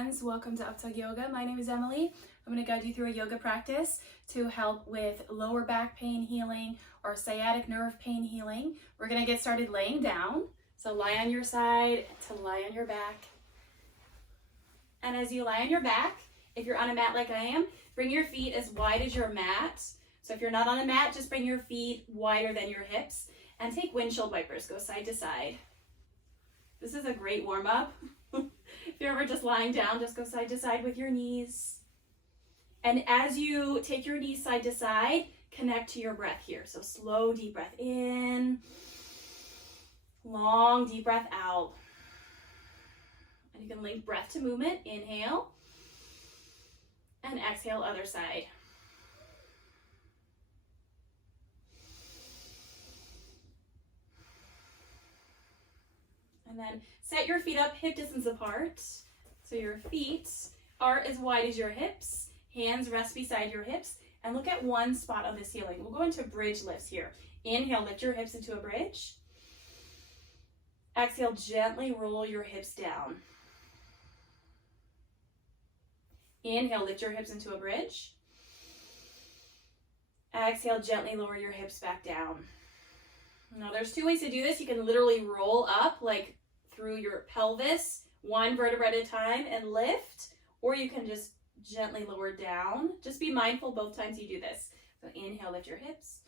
friends, welcome to Updawg-Yoga. My name is Emily. I'm going to guide you through a yoga practice to help with lower back pain healing or sciatic nerve pain healing. We're going to get started laying down. So lie on your side to lie on your back. And as you lie on your back, if you're on a mat like I am, bring your feet as wide as your mat. So if you're not on a mat, just bring your feet wider than your hips and take windshield wipers. Go side to side. This is a great warm-up. If you're ever just lying down, just go side to side with your knees. And as you take your knees side to side, connect to your breath here. So slow, deep breath in, long, deep breath out. And you can link breath to movement. Inhale and exhale, other side. And then set your feet up hip distance apart. So your feet are as wide as your hips. Hands rest beside your hips. And look at one spot on the ceiling. We'll go into bridge lifts here. Inhale, lift your hips into a bridge. Exhale, gently roll your hips down. Inhale, lift your hips into a bridge. Exhale, gently lower your hips back down. Now there's two ways to do this. You can literally roll up like through your pelvis, one vertebra at a time, and lift, or you can just gently lower down. Just be mindful both times you do this. So inhale, lift your hips,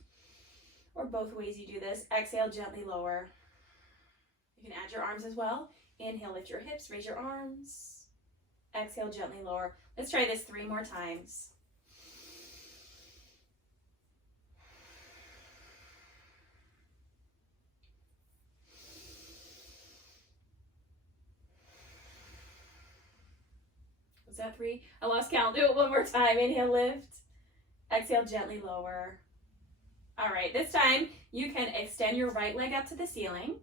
or both ways you do this. Exhale, gently lower. You can add your arms as well. Inhale, lift your hips, raise your arms. Exhale, gently lower. Let's try this 3 more times. Was that 3? I lost count. Do it one more time. Inhale, lift. Exhale, gently lower. All right, this time you can extend your right leg up to the ceiling.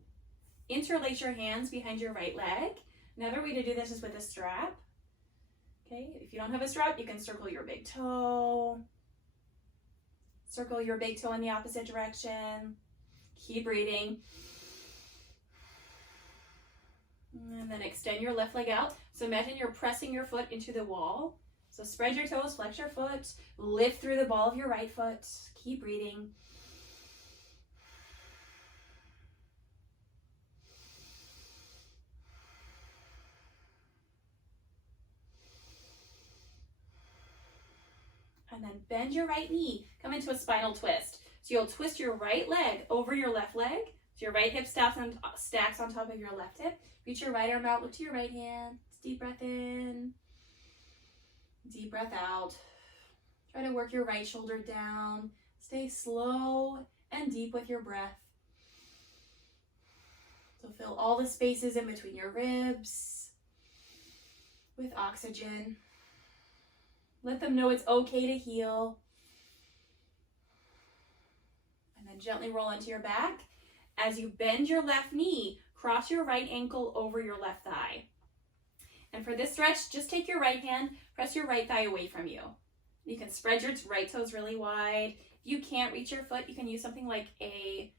Interlace your hands behind your right leg. Another way to do this is with a strap. Okay, if you don't have a strap, you can circle your big toe. Circle your big toe in the opposite direction. Keep breathing. And then extend your left leg out. So imagine you're pressing your foot into the wall. So spread your toes, flex your foot, lift through the ball of your right foot. Keep breathing. And then bend your right knee. Come into a spinal twist. So you'll twist your right leg over your left leg. So your right hip stacks on top of your left hip. Reach your right arm out, look to your right hand. Deep breath in, deep breath out. Try to work your right shoulder down. Stay slow and deep with your breath. So fill all the spaces in between your ribs with oxygen. Let them know it's okay to heal. And then gently roll into your back. As you bend your left knee, cross your right ankle over your left thigh. And for this stretch, just take your right hand, press your right thigh away from you. You can spread your right toes really wide. If you can't reach your foot, you can use something like a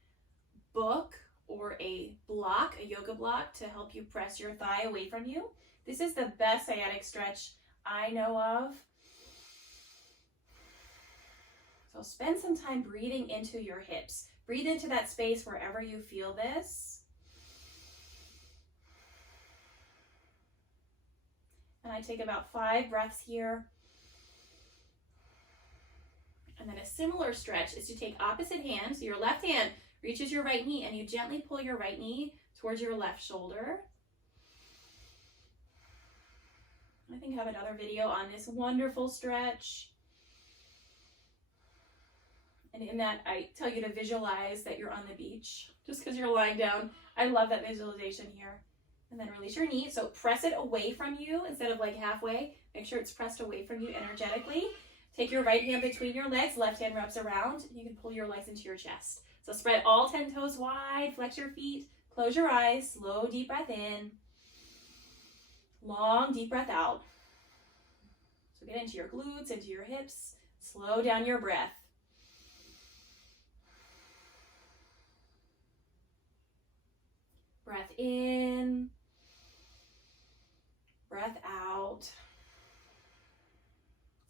book or a block, a yoga block, to help you press your thigh away from you. This is the best sciatic stretch I know of. So spend some time breathing into your hips. Breathe into that space wherever you feel this. And I take about 5 breaths here. And then a similar stretch is to take opposite hands. So your left hand reaches your right knee and you gently pull your right knee towards your left shoulder. I think I have another video on this wonderful stretch. And in that, I tell you to visualize that you're on the beach just because you're lying down. I love that visualization here. And then release your knee. So press it away from you instead of like halfway. Make sure it's pressed away from you energetically. Take your right hand between your legs. Left hand wraps around. And you can pull your legs into your chest. So spread all 10 toes wide. Flex your feet. Close your eyes. Slow, deep breath in. Long, deep breath out. So get into your glutes, into your hips. Slow down your breath. Breath in, breath out. out.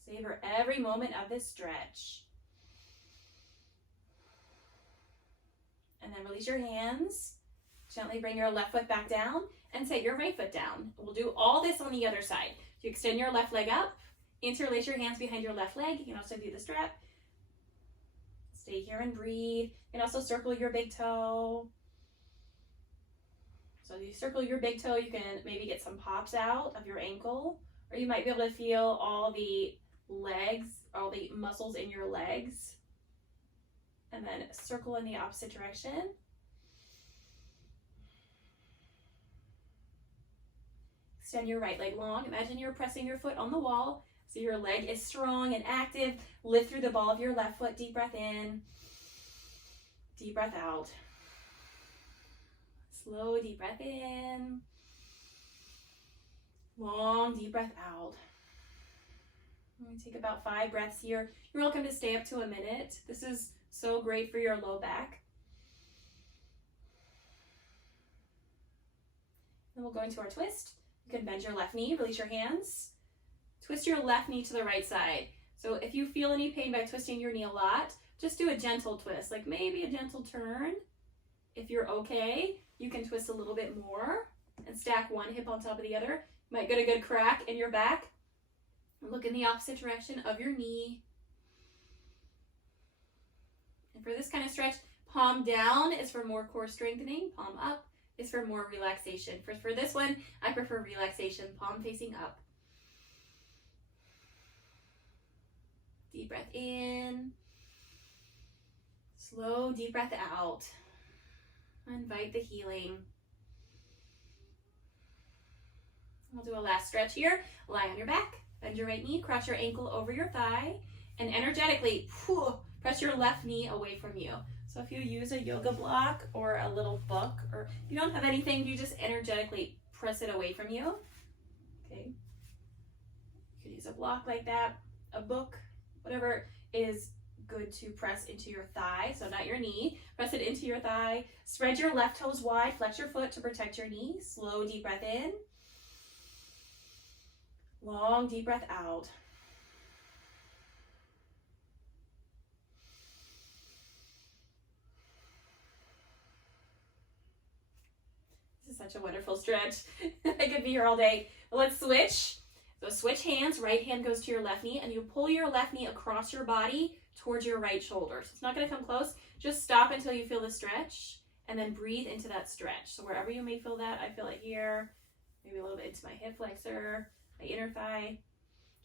Savor every moment of this stretch. And then release your hands. Gently bring your left foot back down and set your right foot down. We'll do all this on the other side. You extend your left leg up, interlace your hands behind your left leg. You can also do the strap. Stay here and breathe. You can also circle your big toe. So you circle your big toe, you can maybe get some pops out of your ankle, or you might be able to feel all the legs, all the muscles in your legs. And then circle in the opposite direction. Extend your right leg long. Imagine you're pressing your foot on the wall. So your leg is strong and active. Lift through the ball of your left foot. Deep breath in. Deep breath out. Slow deep breath in. Long deep breath out. I'm going to take about 5 breaths here. You're welcome to stay up to a minute. This is so great for your low back. Then we'll go into our twist. You can bend your left knee, release your hands. Twist your left knee to the right side. So if you feel any pain by twisting your knee a lot, just do a gentle twist, like maybe a gentle turn. If you're okay, you can twist a little bit more and stack one hip on top of the other. You might get a good crack in your back. Look in the opposite direction of your knee. And for this kind of stretch, palm down is for more core strengthening. Palm up is for more relaxation. For this one, I prefer relaxation, palm facing up. Deep breath in. Slow deep breath out. Invite the healing. We'll do a last stretch here. Lie on your back, bend your right knee, cross your ankle over your thigh, and energetically press your left knee away from you. So if you use a yoga block or a little book, or you don't have anything, you just energetically press it away from you. Okay. You could use a block like that, a book, whatever is good to press into your thigh, so not your knee. Press it into your thigh. Spread your left toes wide, flex your foot to protect your knee. Slow deep breath in. Long deep breath out. This is such a wonderful stretch. I could be here all day. Let's switch. So switch hands. Right hand goes to your left knee, and you pull your left knee across your body towards your right shoulder. So it's not going to come close. Just stop until you feel the stretch, and then breathe into that stretch. So wherever you may feel that, I feel it here, maybe a little bit into my hip flexor, my inner thigh.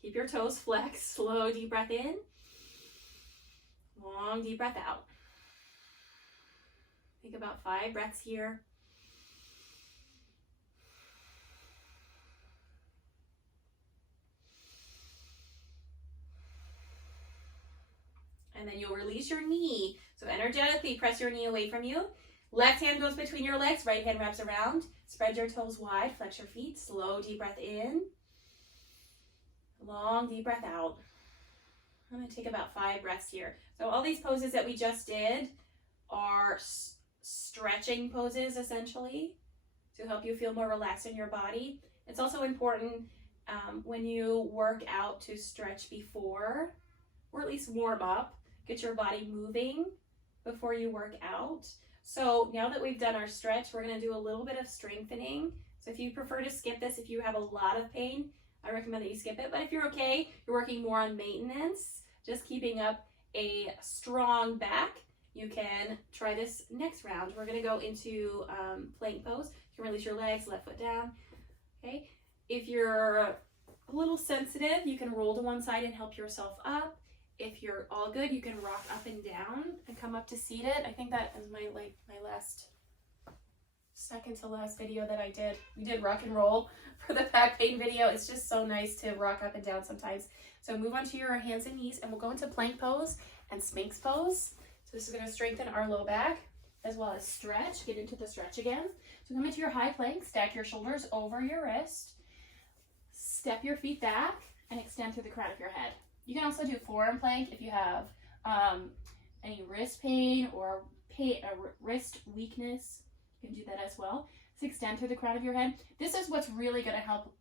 Keep your toes flexed. Slow deep breath in. Long deep breath out. Take about 5 breaths here. And then you'll release your knee. So energetically press your knee away from you. Left hand goes between your legs, right hand wraps around. Spread your toes wide, flex your feet. Slow deep breath in. Long deep breath out. I'm going to take about 5 breaths here. So all these poses that we just did are stretching poses essentially to help you feel more relaxed in your body. It's also important when you work out to stretch before, or at least warm up. Get your body moving before you work out. So now that we've done our stretch, we're going to do a little bit of strengthening. So if you prefer to skip this, if you have a lot of pain, I recommend that you skip it. But if you're okay, you're working more on maintenance, just keeping up a strong back, you can try this next round. We're going to go into plank pose. You can release your legs, left foot down. Okay. If you're a little sensitive, you can roll to one side and help yourself up. If you're all good, you can rock up and down and come up to seated. I think that is my last, second to last video that I did. We did rock and roll for the back pain video. It's just so nice to rock up and down sometimes. So move on to your hands and knees, and we'll go into plank pose and Sphinx pose. So this is going to strengthen our low back as well as stretch. Get into the stretch again. So come into your high plank, stack your shoulders over your wrist, step your feet back, and extend through the crown of your head. You can also do forearm plank if you have any wrist pain or wrist weakness. You can do that as well. So extend through the crown of your head. This is what's really going to help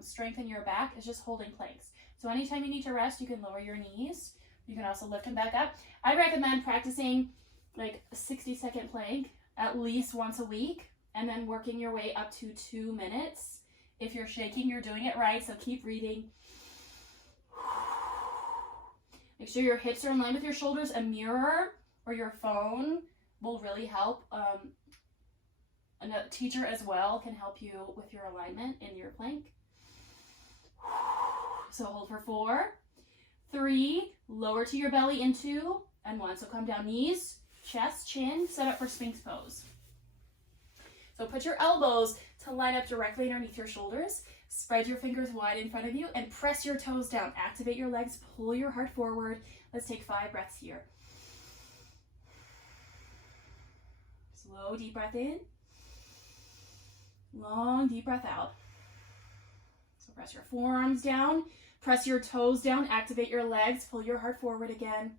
strengthen your back is just holding planks. So anytime you need to rest, you can lower your knees. You can also lift them back up. I recommend practicing like a 60-second plank at least once a week, and then working your way up to 2 minutes. If you're shaking, you're doing it right, so keep breathing. Make sure your hips are in line with your shoulders. A mirror or your phone will really help. And a teacher as well can help you with your alignment in your plank. So hold for 4, 3, lower to your belly in 2, and 1. So come down, knees, chest, chin, set up for Sphinx pose. So put your elbows to line up directly underneath your shoulders. Spread your fingers wide in front of you and press your toes down. Activate your legs, pull your heart forward. Let's take 5 breaths here. Slow, deep breath in. Long, deep breath out. So press your forearms down, press your toes down, activate your legs, pull your heart forward again.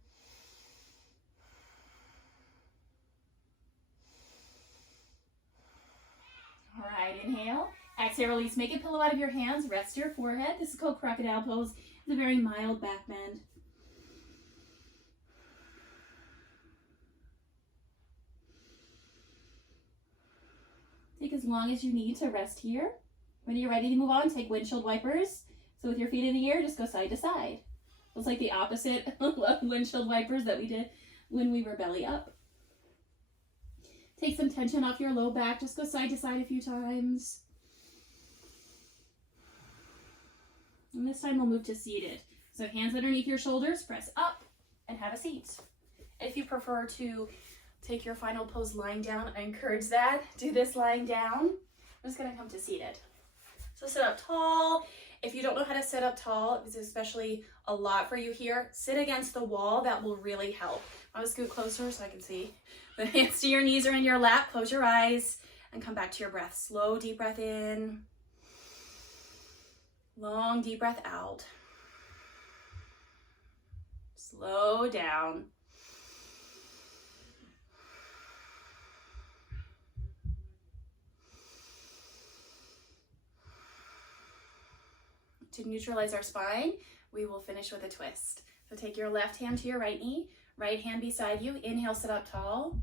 All right, inhale. Exhale, release. Make a pillow out of your hands. Rest your forehead. This is called crocodile pose. It's a very mild back bend. Take as long as you need to rest here. When you're ready to move on, take windshield wipers. So with your feet in the air, just go side to side. It's like the opposite of windshield wipers that we did when we were belly up. Take some tension off your low back. Just go side to side a few times. And this time we'll move to seated. So hands underneath your shoulders, press up, and have a seat. If you prefer to take your final pose lying down, I encourage that. Do this lying down. I'm just gonna come to seated. So sit up tall. If you don't know how to sit up tall, it's especially a lot for you here, sit against the wall. That will really help. I'm gonna scoot closer so I can see. The hands to your knees or in your lap. Close your eyes and come back to your breath. Slow, deep breath in. Long, deep breath out. Slow down. To neutralize our spine, we will finish with a twist. So take your left hand to your right knee, right hand beside you. Inhale, sit up tall.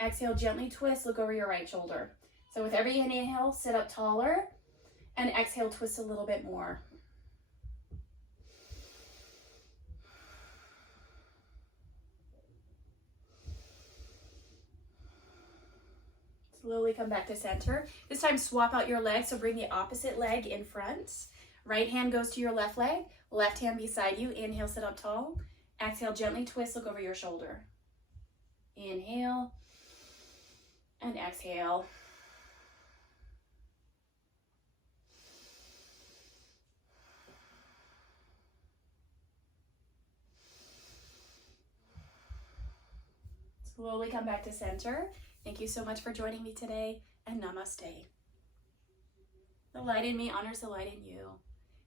Exhale, gently twist, look over your right shoulder. So with every inhale, sit up taller, and exhale, twist a little bit more. Slowly come back to center. This time swap out your legs, so bring the opposite leg in front. Right hand goes to your left leg, left hand beside you. Inhale, sit up tall. Exhale, gently twist, look over your shoulder. Inhale and exhale. Slowly come back to center. Thank you so much for joining me today, and namaste. The light in me honors the light in you.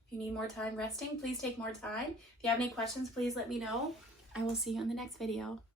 If you need more time resting, please take more time. If you have any questions, please let me know. I will see you in the next video.